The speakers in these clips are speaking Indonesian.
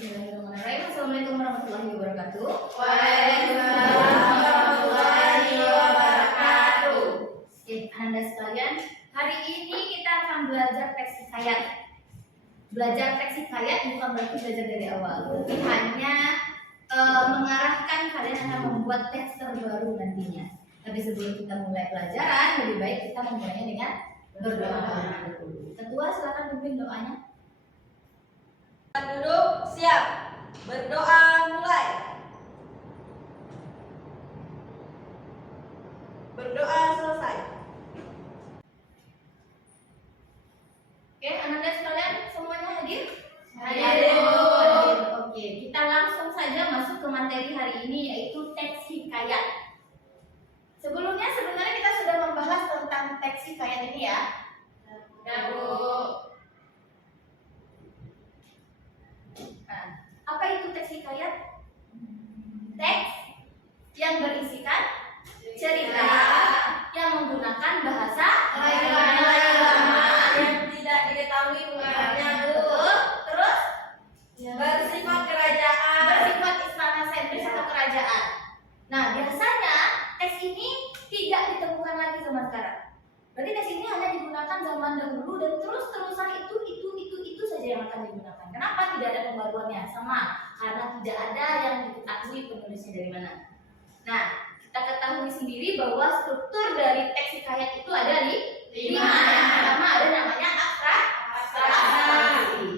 Bismillahirrahmanirrahim. Assalamualaikum warahmatullahi wabarakatuh. Waalaikumsalam warahmatullahi wabarakatuh. Oke, Anda sekalian, hari ini kita akan belajar teks hikayat. Belajar teks hikayat bukan berarti belajar dari awal, tapi hanya mengarahkan kalian akan membuat teks terbaru nantinya. Tapi sebelum kita mulai pelajaran, lebih baik kita memulainya dengan berdoa dulu. Ketua, silakan pimpin doanya. Duduk, siap. Berdoa mulai. Berdoa selesai. Oke, anak-anak sekalian semuanya hadir? Hadir. Oke, kita langsung saja masuk ke materi hari ini, yaitu teks hikayat. Sebelumnya sebenarnya kita sudah membahas tentang teks hikayat ini ya. Ya, Bu. Nah, apa itu teks hikayat? Teks yang berisikan cerita yang menggunakan bahasa yang tidak diketahui pengarangnya, Bu. Terus Bersifat kerajaan. bersifat istana sentris atau kerajaan. Nah, biasanya teks ini tidak ditemukan lagi zaman sekarang. Berarti teks ini hanya digunakan zaman dahulu dan terus-terusan itu saja yang akan digunakan. Kenapa tidak ada pembaruannya? Sama, karena tidak ada yang diketahui penulisnya dari mana. Nah, kita ketahui sendiri bahwa struktur dari teks hikayat itu ada di lima. Yang pertama ada namanya abstraksi.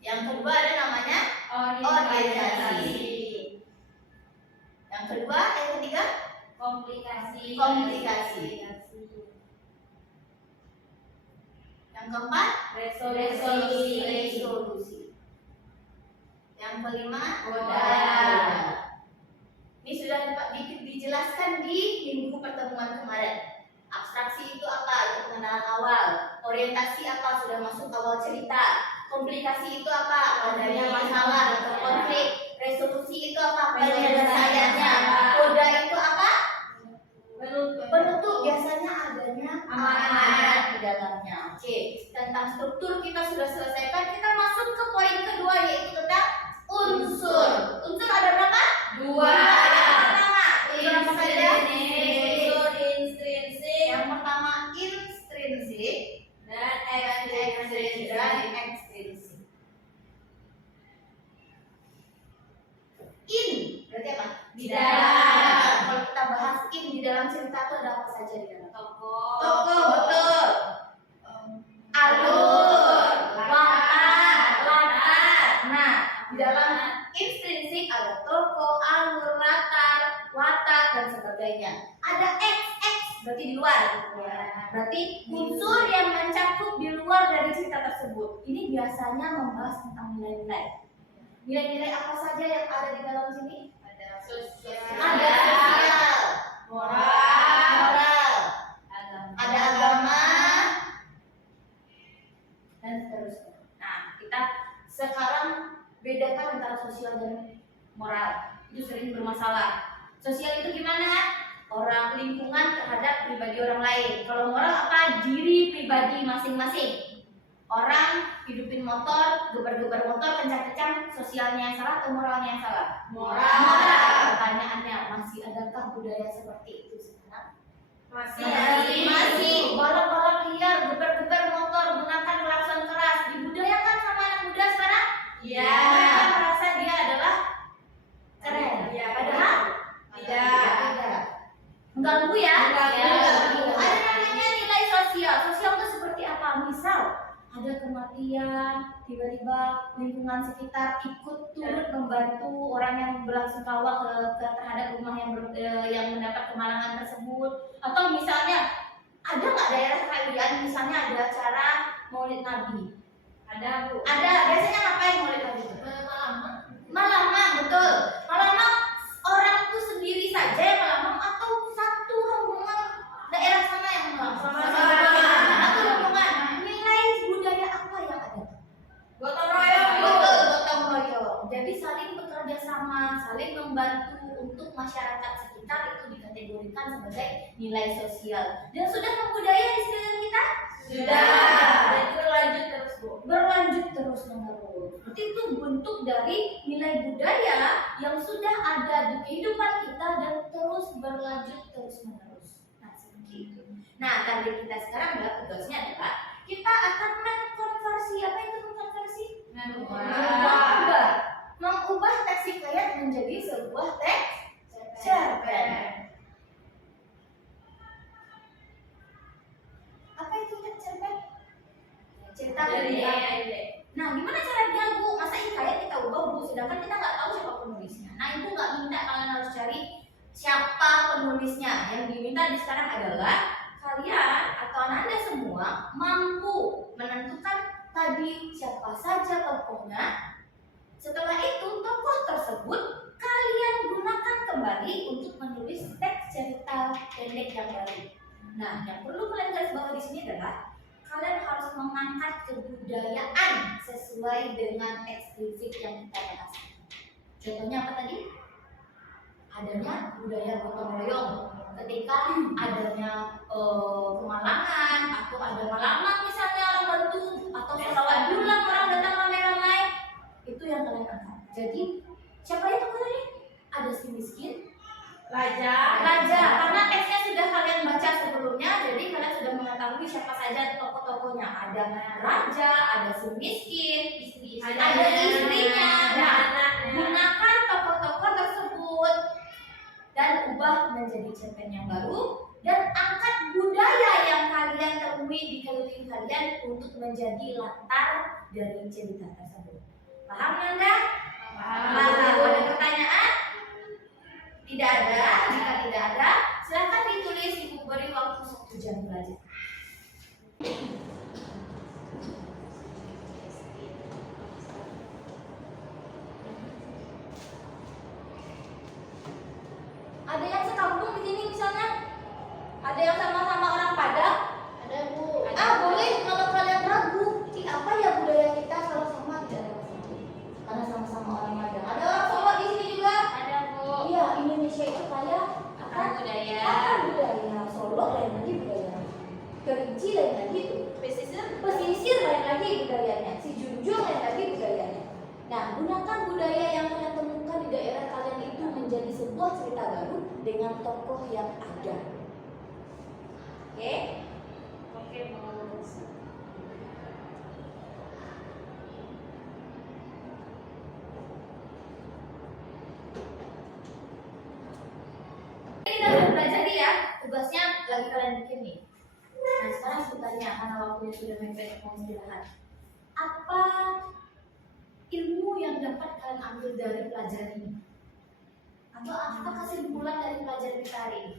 Yang kedua ada namanya orientasi. Yang kedua, yang ketiga Komplikasi. Yang keempat Resolusi. Yang kelima Koda. Ini sudah dijelaskan di minggu pertemuan kemarin. Abstraksi itu apa? Itu pengenalan awal. Orientasi apa? Sudah masuk awal cerita. Komplikasi itu apa? Adanya masalah atau konflik. Resolusi itu apa? Penyelesaiannya. Koda itu apa? Penutup. Biasanya adanya amanat di dalamnya. Oke, tentang struktur kita sudah selesaikan. Kita masuk ke poin kedua, yaitu tentang unsur. Unsur ada berapa? Dua. Yang pertama, unsur apa saja? Unsur intrinsik Yang pertama intrinsik dan dan ekstrinsik. ekstrinsik. In berarti apa? Di dalam. Kalau kita bahas in di dalam cerita itu ada apa saja di dalam? Tokoh. Tokoh, betul. Alur, latar. Nah, di dalam intrinsik ada tokoh, alur, latar, watak dan sebagainya. Ada X berarti di luar. Berarti unsur yang mencakup di luar dari cerita tersebut. Ini biasanya membahas tentang nilai-nilai. Nilai-nilai apa saja yang ada di dalam sini? Ada sosial. Ada sosial, Moral. ada agama, dan seterusnya. Nah, kita sekarang bedakan antara sosial dan moral. Itu sering bermasalah. Sosial itu gimana? Orang lingkungan terhadap pribadi orang lain. Kalau moral apa? Diri pribadi masing-masing. Orang hidupin motor, gebar-gebar motor, kencang-kencang, sosialnya yang salah atau moralnya yang salah? Moral. Pertanyaannya, masih adakah budaya seperti itu sekarang? Masih. Balap-balap liar, gebar-gebar motor, gunakan klakson keras, dibudayakan sama anak muda sekarang? Iya. Mereka merasa dia adalah keren. Iya. Padahal Tidak. mengganggu ya. Mengganggu. Ada namanya nilai sosial. Sosial itu seperti apa? Misal ada kematian, tiba-tiba lingkungan sekitar ikut turut membantu orang yang berlangsungkawa terhadap rumah yang mendapat kemalangan tersebut. Atau misalnya ada nggak daerah kalian misalnya ada acara Maulid Nabi? Ada, Bu. Ada. Biasanya ngapain Maulid Nabi? Malamang, betul. Malamang orang tuh sendiri saja yang malamang atau satu rombongan daerah sana yang malamang? Satu rombongan. Nilai budaya apa yang ada? Gotong royong, Bu. Betul, gotong royong. Jadi saling bekerja sama, saling membantu untuk masyarakat sekitar itu dikategorikan sebagai nilai sosial. Dan sudah membudaya di sekeliling kita? Sudah. Dan itu berlanjut terus, Bu. Berlanjut terus. Itu bentuk dari nilai budaya yang sudah ada di kehidupan kita dan terus berlanjut terus menerus. Nah, seperti itu. Nah, target kita sekarang adalah tugasnya adalah kita akan mengkonversi. Apa itu mengkonversi? Mengubah teks hikayat menjadi sebuah teks cerpen. Apa itu teks cerpen? Cerita pendek. Nah, gimana caranya Bu? Masa hikayat kita ubah Bu, sedangkan kita nggak tahu siapa penulisnya. Nah, Ibu nggak minta kalian harus cari siapa penulisnya. Yang diminta di sekarang adalah kalian atau anak-anak semua mampu menentukan tadi siapa saja tokohnya. Setelah itu, tokoh tersebut kalian gunakan kembali untuk menulis teks cerita pendek yang baru. Nah, yang perlu kalian garis bawah di sini adalah kalian harus mengangkat kebudayaan sesuai dengan eksplisit yang kita bahas. Contohnya apa tadi? Adanya budaya gotong royong. Ketika adanya kemalangan atau ada malaman misalnya orang bantu atau selawat bulan orang datang ramai-ramai, itu yang kalian angkat. Jadi siapa itu tadi? Ada si miskin, Raja. karena teksnya sudah kalian baca sebelumnya, jadi kalian sudah mengetahui siapa saja tokoh-tokohnya. Ada raja, ada si miskin, ada istrinya. Nah, gunakan tokoh-tokoh tersebut dan ubah menjadi cerpen yang baru dan angkat budaya yang kalian temui di keliling kalian untuk menjadi latar dari cerita tersebut. Paham Anda? Paham. Ada pertanyaan? Tidak ada. Jika tidak ada, silakan ditulis. Ibu beri waktu 1 jam belajar. Ada yang sekampung di sini misalnya? Ada yang sama-sama orang Padang? Ada Bu. Boleh kalau kalian ragu. Apa ya budaya kita kalau sama tidak ada masalah. Karena sama-sama orang Padang. Ada orang Solo di sini juga? Ada Bu. Iya, Indonesia itu kaya akan budaya. Solo lain lagi budaya. Kerinci lain lagi tuh. Pesisir lain lagi budayanya. Si Junjung lain lagi budayanya. Nah, gunakan budaya yang kalian temukan di daerah kalian itu menjadi sebuah cerita baru dengan tokoh yang ada. Oke? Oke Bu. Ini kita udah belajar nih ya. Tugasnya lagi kalian bikin nih. Nah, sekarang aku tanya karena waktunya sudah mepet mau istirahat. Apa ilmu yang dapat kalian ambil dari pelajaran ini? Atau apa kesimpulan dari pelajaran kita hari ini?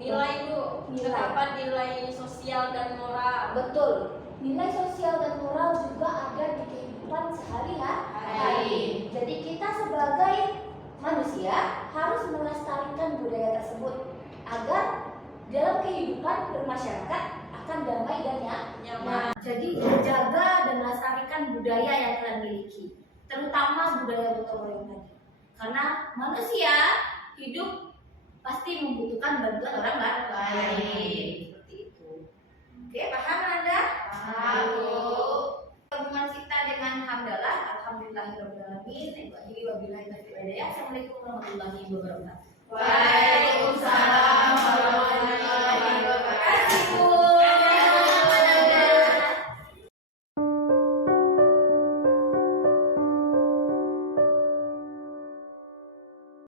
Nilai Bu. Nilai. Terdapat nilai sosial dan moral. Betul. Nilai sosial dan moral juga ada di kehidupan sehari-hari. Jadi kita sebagai manusia harus melestarikan budaya tersebut agar dalam kehidupan bermasyarakat akan damai dan nyaman. Jadi jaga dan lestarikan budaya yang kalian miliki, terutama budaya gotong royong tadi. Karena manusia hidup pasti membutuhkan bantuan orang lain. Seperti itu. Oke, paham Anda? Paham, Bu. Hubungan kita dengan hamdalah, alhamdulillahirobbilalamin. Wabillahi taufiq wal hidayah. Assalamualaikum warahmatullahi wabarakatuh. Waalaikumsalam warahmatullahi